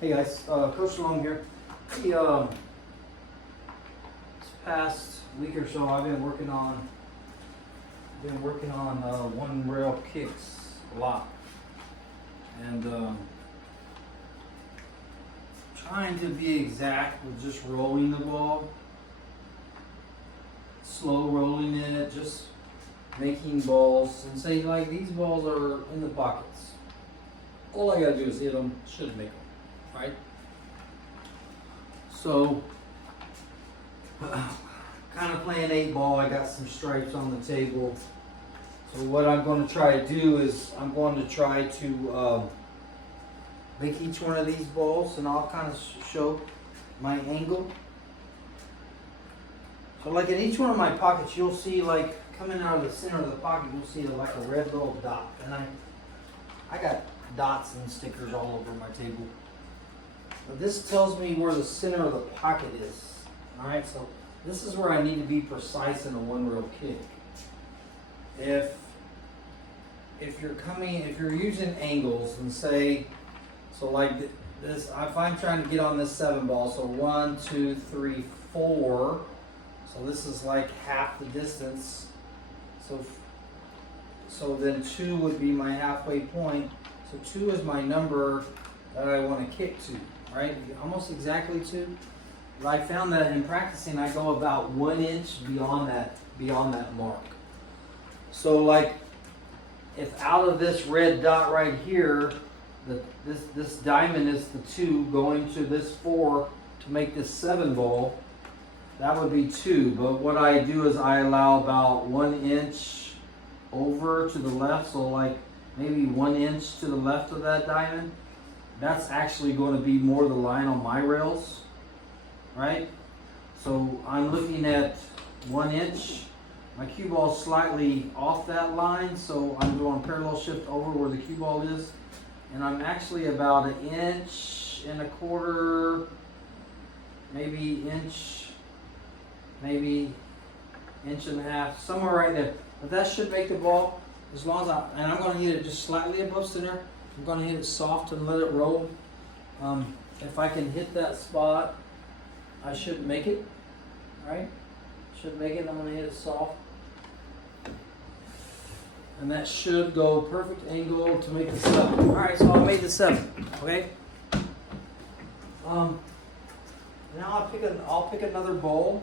Hey guys, Coach DeLong here. Hey, this past week or so, I've been working on one rail kicks a lot, and trying to be exact with just rolling the ball, slow rolling it, just making balls, and say like these balls are in the pockets. All I gotta do is hit them, should make them. Right? So, kind of playing 8-ball, I got some stripes on the table. So what I'm going to try to do is I'm going to try to make each one of these balls, and I'll kind of show my angle. So like in each one of my pockets, you'll see like coming out of the center of the pocket, you'll see like a red little dot. And I got dots and stickers all over my table. This tells me where the center of the pocket is. Alright, so this is where I need to be precise in a one rail kick. If you're using angles and say, so like this, if I'm trying to get on this 7-ball, so 1, 2, 3, 4, so this is like half the distance. So then 2 would be my halfway point. So 2 is my number that I want to kick to. Right, almost exactly 2. But I found that in practicing, I go about 1 inch beyond that mark. So like, if out of this red dot right here, this diamond is the 2 going to this 4 to make this 7-ball, that would be 2. But what I do is I allow about 1 inch over to the left, so like maybe 1 inch to the left of that diamond. That's actually going to be more the line on my rails, right? So I'm looking at 1 inch. My cue ball is slightly off that line, so I'm doing parallel shift over where the cue ball is, and I'm actually about 1.25 inches, maybe inch, maybe 1.5 inches, somewhere right there. But that should make the ball, as long as and I'm going to hit it just slightly above center. I'm going to hit it soft and let it roll. If I can hit that spot, I should make it, right? Should make it, I'm going to hit it soft. And that should go perfect angle to make the 7. Alright, so I made the 7, okay? Now I'll pick another ball.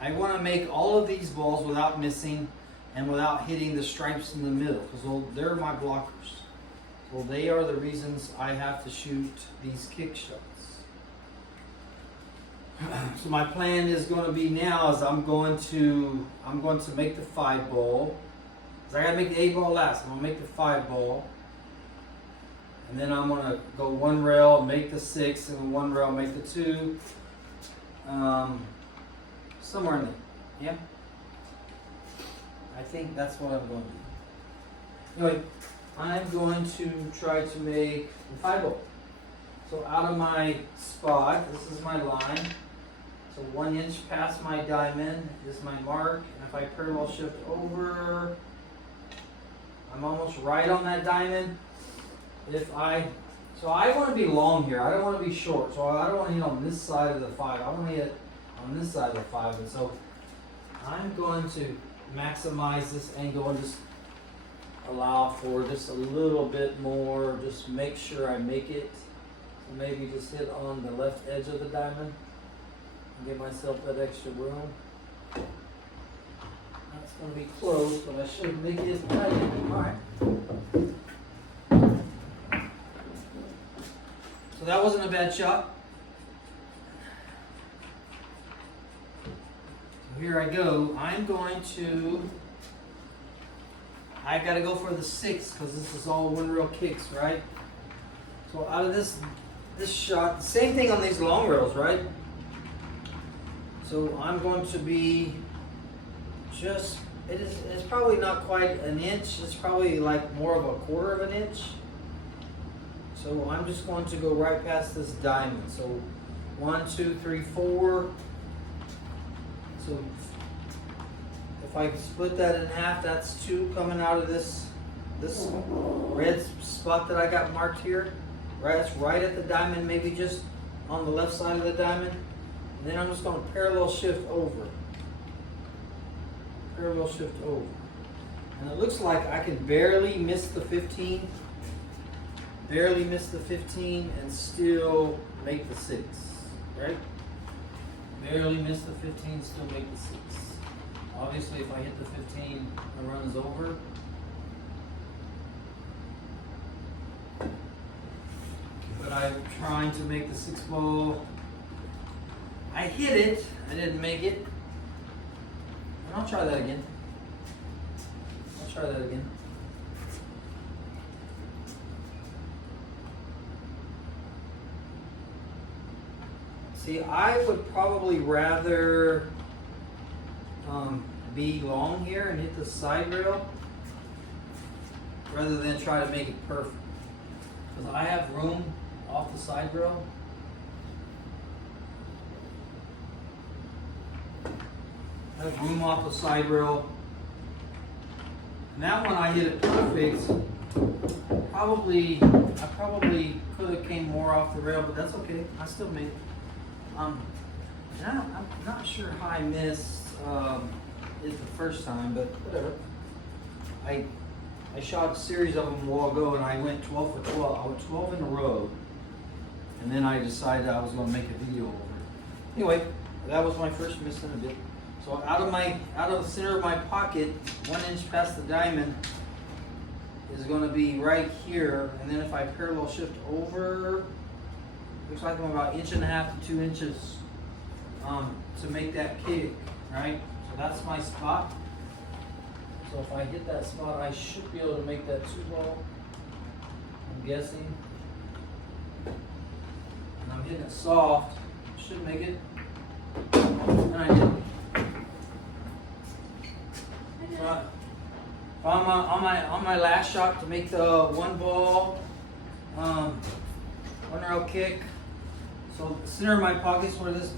I want to make all of these balls without missing and without hitting the stripes in the middle, because they're my blockers. So they are the reasons I have to shoot these kick shots. So my plan is going to be now is I'm going to make the 5-ball. So I got to make the 8-ball last. I'm going to make the 5-ball, and then I'm going to go 1 rail, make the 6, and 1 rail, make the 2. Somewhere in there, yeah. I think that's what I'm going to do. Anyway, I'm going to try to make the 5-ball. So out of my spot, this is my line. So 1 inch past my diamond is my mark. And if I parallel shift over, I'm almost right on that diamond. So I want to be long here. I don't want to be short. So I don't want to hit on this side of the 5. I want to hit on this side of the 5. And so I'm going to maximize this angle and just allow for just a little bit more, just make sure I make it. So maybe just hit on the left edge of the diamond and give myself that extra room. That's going to be close, but I should make it tight. Alright. So that wasn't a bad shot. Here I go. I got to go for the 6 because this is all 1 rail kicks, right? So out of this shot, same thing on these long rails, right? So I'm going to be it's probably not quite 1 inch. It's probably like more of a 1/4 inch. So I'm just going to go right past this diamond. So 1, 2, 3, 4. So if I split that in half, that's 2 coming out of this red spot that I got marked here. Right, that's right at the diamond, maybe just on the left side of the diamond. And then I'm just going to parallel shift over. Parallel shift over. And it looks like I can barely miss the 15. Barely miss the 15 and still make the 6. Right? Barely miss the 15, still make the 6. Obviously, if I hit the 15, the run is over. But I'm trying to make the 6 ball. I hit it. I didn't make it. And I'll try that again. I'll try that again. See, I would probably rather be long here and hit the side rail rather than try to make it perfect. Because I have room off the side rail. I have room off the side rail. And that one I hit it perfect. I probably could have came more off the rail, but that's okay. I still made it. I'm not sure how I missed it the first time, but whatever. I shot a series of them a while ago, and I went 12 for 12. I went 12 in a row, and then I decided I was going to make a video over it. Anyway, that was my first miss in a bit. So out of the center of my pocket, 1 inch past the diamond is going to be right here, and then if I parallel shift over, looks like I'm about 1.5 to 2 inches to make that kick, right? So that's my spot. So if I hit that spot, I should be able to make that 2 ball. I'm guessing. And I'm hitting it soft. Should make it. And I did. So on my last shot to make the 1 ball, 1 rail kick. So the center of my pocket is where this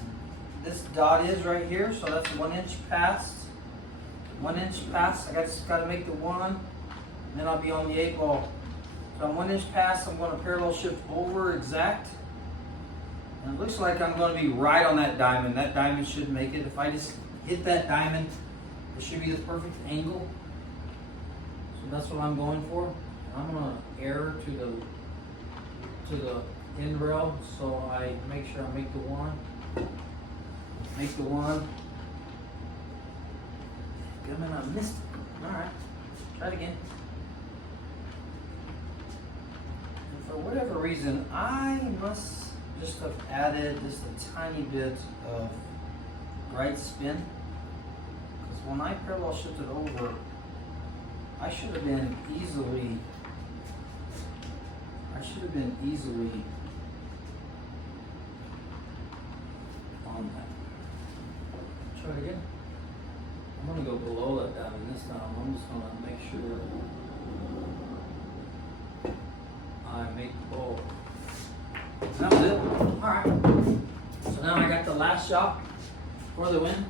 dot is right here. So that's 1 inch past. 1 inch past. I just got to make the 1, and then I'll be on the 8 ball. So I'm 1 inch past. I'm going to parallel shift over exact. And it looks like I'm going to be right on that diamond. That diamond should make it. If I just hit that diamond, it should be the perfect angle. So that's what I'm going for. I'm going to err to the end rail, so I make sure I make the 1. Make the 1. Good man, I missed it. Alright, try it again. And for whatever reason, I must just have added just a tiny bit of right spin. Because when I parallel shifted over, I should have been easily on that. Try it again. I'm going to go below that diamond this time. I'm just going to make sure I make the ball. That was it. Alright. So now I got the last shot for the win.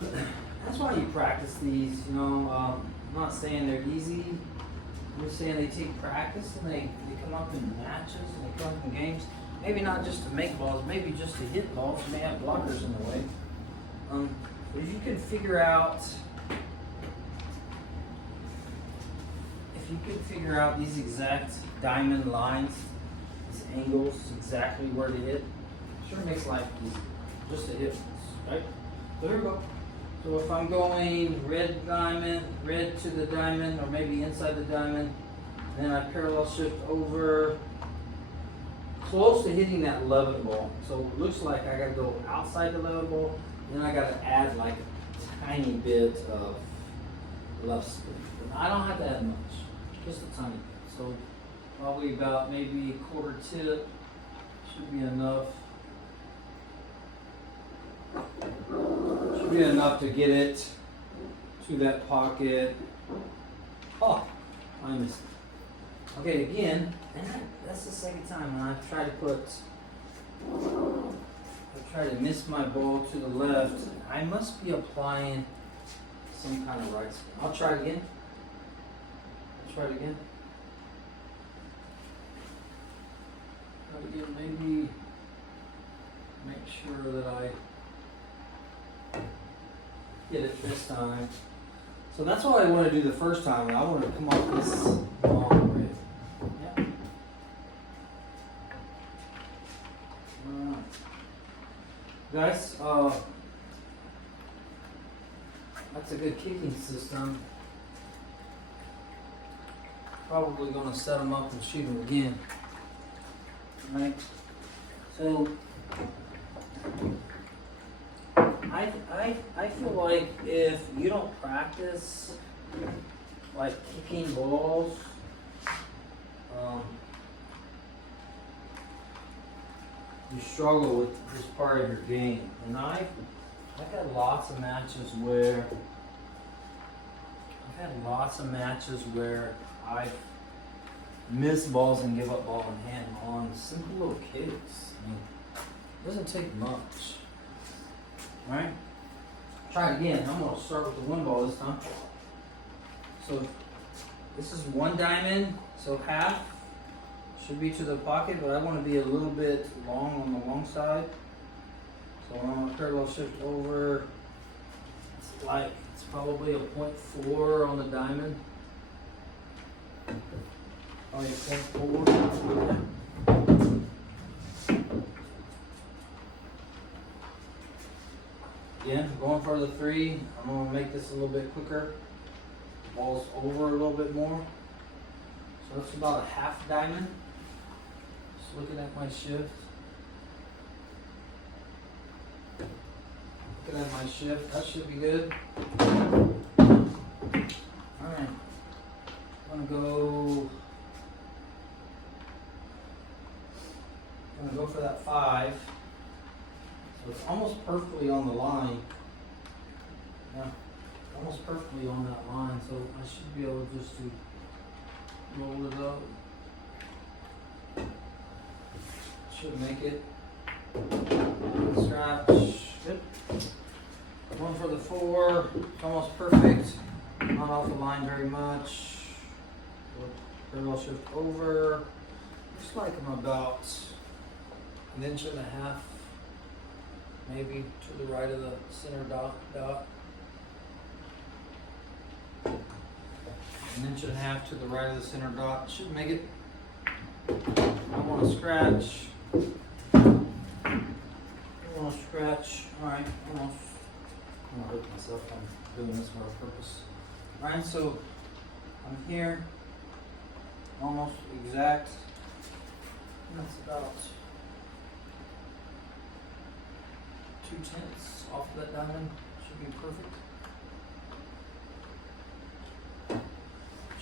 That's why you practice these, you know. I'm not saying they're easy. I'm just saying they take practice and they come up in matches and they come up in games. Maybe not just to make balls, maybe just to hit balls. You may have blockers in the way. If you can figure out these exact diamond lines, these angles, exactly where to hit, sure makes life easy. Just to hit, right? So here we go. So if I'm going red diamond, red to the diamond, or maybe inside the diamond, then I parallel shift over close to hitting that 11 ball. So it looks like I gotta go outside the 11 ball, then I gotta add like a tiny bit of left spin. But I don't have to add much, just a tiny bit. So probably about maybe a quarter tip should be enough. Should be enough to get it to that pocket. Oh, I missed it. Okay, again, and that's the second time when I've tried to miss my ball to the left. I must be applying some kind of right spin. I'll try it again. again, maybe make sure that I get it this time. So that's what I want to do the first time. I want to come off this long rib. Yeah. Alright. Guys, that's a good kicking system. Probably going to set them up and shoot them again. Right? So, I feel like if you don't practice like kicking balls, you struggle with this part of your game. And I've had lots of matches where I've missed balls and give up ball in hand on simple little kicks. I mean, it doesn't take much. Alright? Try it again. I'm going to start with the one ball this time. So this is one diamond, so half should be to the pocket, but I want to be a little bit long on the long side. So I'm going to parallel shift over. It's probably a 0.4 on the diamond. Probably a 0.4. Again, going for the 3. I'm going to make this a little bit quicker. Ball's over a little bit more. So that's about a half diamond. Just looking at my shift. Looking at my shift, that should be good. Alright. I'm gonna go for that 5. So it's almost perfectly on the line. Yeah, almost perfectly on that line. So I should be able just to roll it up. Should make it. Scratch. Good. One for the 4. It's almost perfect. Not off the line very much. Parallel shift over. Looks like I'm about 1.5 inches, maybe to the right of the center dot. 1.5 inches to the right of the center dot. Should make it. I want to scratch. Alright, almost. I'm gonna hurt myself. I'm doing this for a purpose. Alright, so I'm here. Almost exact. That's about 2/10 off of that diamond. Should be perfect.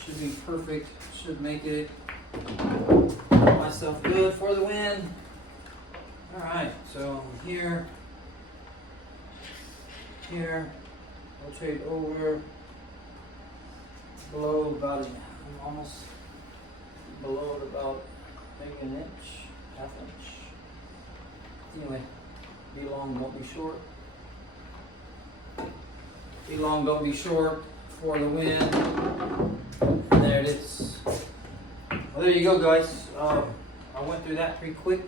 Should be perfect. Should make it. Myself good for the win. Alright, so here, rotate over, below about, I'm almost below it about maybe 1 inch, 1/2 inch. Anyway, DeLong, don't be short. DeLong, don't be short for the win. And there it is. Well, there you go, guys. I went through that pretty quick.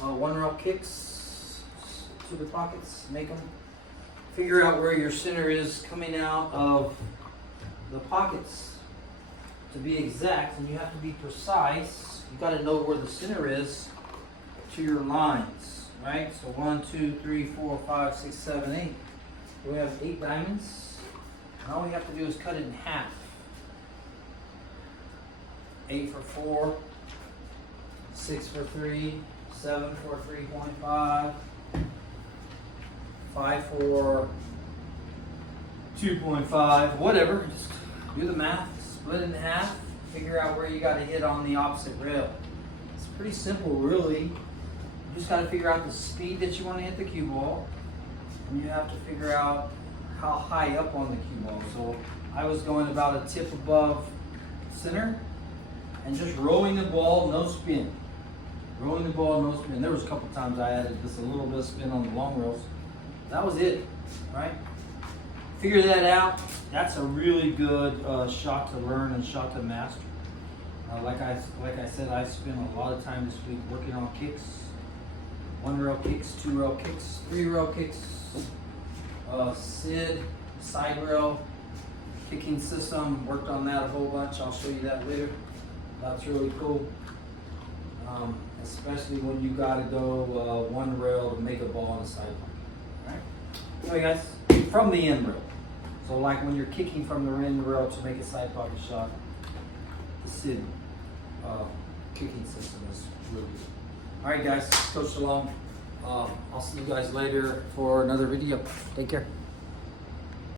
1 row kicks to the pockets, make them. Figure out where your center is coming out of the pockets. To be exact, and you have to be precise, you got to know where the center is to your lines, right? So 1, 2, 3, 4, 5, 6, 7, 8. We have 8 diamonds. And all we have to do is cut it in half. 8 for 4, 6 for 3, 7 for 3.5, 5 for 2.5, whatever. Just do the math, split it in half, figure out where you got to hit on the opposite rail. It's pretty simple, really. You just got to figure out the speed that you want to hit the cue ball, and you have to figure out how high up on the cue ball. So I was going about a tip above center, and just rolling the ball, no spin. Rolling the ball, no spin. There was a couple times I added just a little bit of spin on the long rails. That was it, right? Figure that out. That's a really good shot to learn and shot to master. Like I said, I spent a lot of time this week working on kicks. 1 rail kicks, 2 rail kicks, 3 rail kicks, SID, side rail kicking system. Worked on that a whole bunch. I'll show you that later. That's really cool. Especially when you gotta go 1 rail to make a ball in a side pocket. Alright? Anyway guys, from the end rail. So like when you're kicking from the end rail to make a side pocket shot, the SID kicking system is really good. Alright guys, Coach DeLong. I'll see you guys later for another video. Take care.